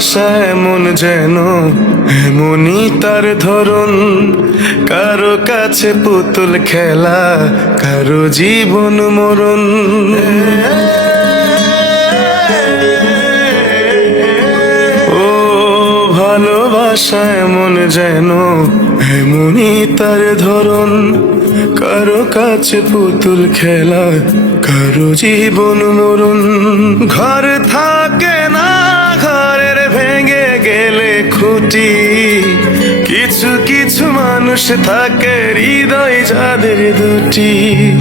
ভালোবাসা এমন যেন এমনই তার ধরন, কারো কাছে পুতুল খেলা, কারো জীবন মরণ। ও ভালোবাসা এমন যেন এমনই তার ধরন, কারো কাছে পুতুল খেলা, কারো জীবন মরণ। ঘর থাকে না, ঘরের ভেঙে গেলে খুঁটি, কিছু কিছু মানুষ থাকে হৃদয় যাদের দুটি।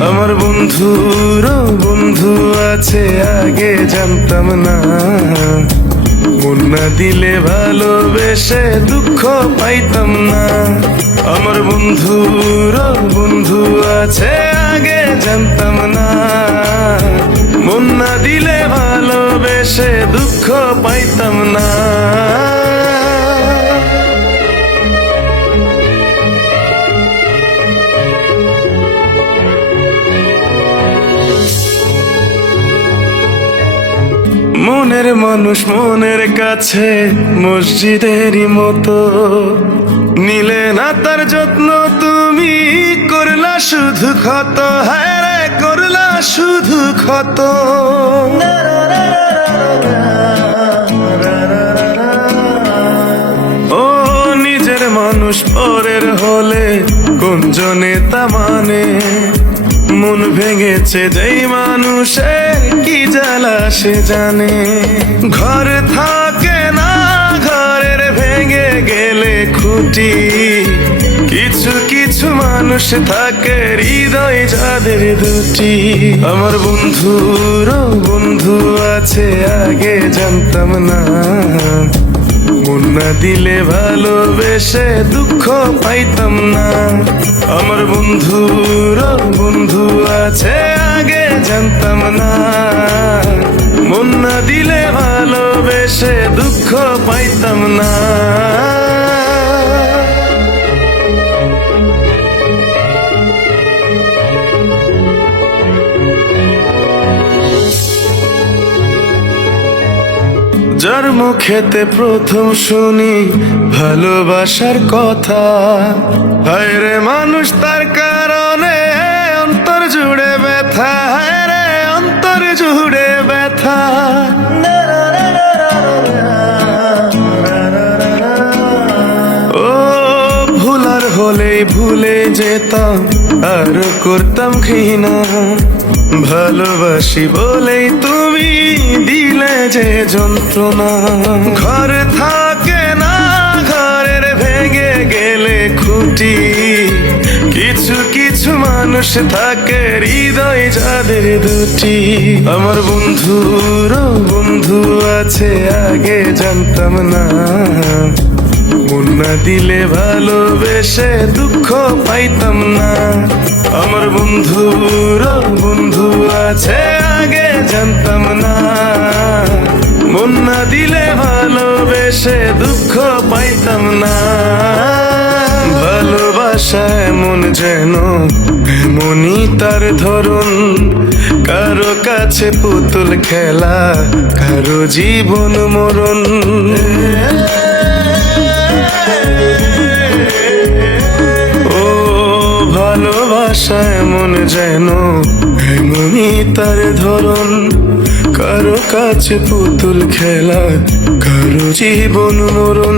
আমার বন্ধুরও বন্ধু আছে, আগে জানতাম না, মন না দিলে ভালোবেসে দুঃখ পাইতাম না। আমার বন্ধুরও বন্ধু আছে, আগে জানতাম না, মন না দিলে ভালোবেসে দুঃখ পাইতাম না। মনের মানুষ মনের কাছে মসজিদেরই মতো, নিলে না তার যত্ন তুমি, করলা শুধু ক্ষত, হায় রে করলা শুধু ক্ষত। ও নিজের মানুষ পরের হলে কোন জনে তা মানে, মন ভেঙেছে যেই মানুষের কি জ্বালা সে জানে। ঘর থাকে না, ঘরের ভেঙে গেলে খুঁটি, কিছু কিছু মানুষ থাকে হৃদয় যাদের দুটি। আমার বন্ধুরও বন্ধু আছে, আগে জানতাম না, মন না দিলে ভালোবেসে দুঃখ পাইতাম না। আমার বন্ধুরও বন্ধু আছে, আগে জানতাম না, মন না দিলে ভালোবেসে দুঃখ পাইতাম না। যার মুখেতে প্রথম শুনি ভালোবাসার কথা, হায় রে মানুষ তার কারণে অন্তর জুড়ে ব্যথা, হায় রে অন্তর জুড়ে ব্যথা। ও ভুলার হলেই ভুলে যেতাম, আর করতাম ঘৃণা, ভালোবাসি বলেই তুমি দিলে যে যন্ত্রণা। ঘর থাকে না, ঘরের ভেঙে গেলে খুঁটি, কিছু কিছু মানুষ থাকে হৃদয় যাদের দুটি। আমার বন্ধুরও বন্ধু আছে, আগে জানতাম না, মন না দিলে ভালোবেসে দুঃখ পাইতাম না। আমার বন্ধুরও বন্ধু আছে, আগে জানতাম না, মন না দিলে ভালোবেসে দুঃখ পাইতাম না। ভালোবাসা এমন যেন এমনই তার ধরন, কারো কাছে পুতুল খেলা, কারো জীবন মরণ। ও ভালোবাসা এমন যেন এমনই তার ধরন, কারো কাছে পুতুল খেলা, কারো জীবন মরণ।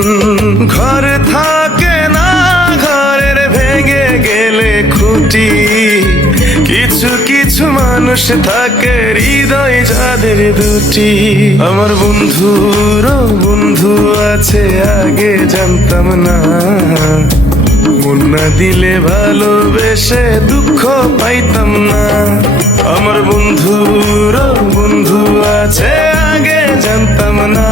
ঘর থাকে না, ঘরের ভেঙে গেলে খুঁটি, কিছু কিছু মানুষ থাকে হৃদয় যাদের দুটি। আমার বন্ধুরও বন্ধু আছে, আগে জানতাম না, মন না দিলে ভালোবেসে দুঃখ পাইতাম না। আমার বন্ধুরও বন্ধু আছে, আগে জানতাম না,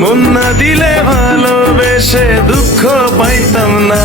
মন না দিলে ভালোবেসে দুঃখ পাইতাম না।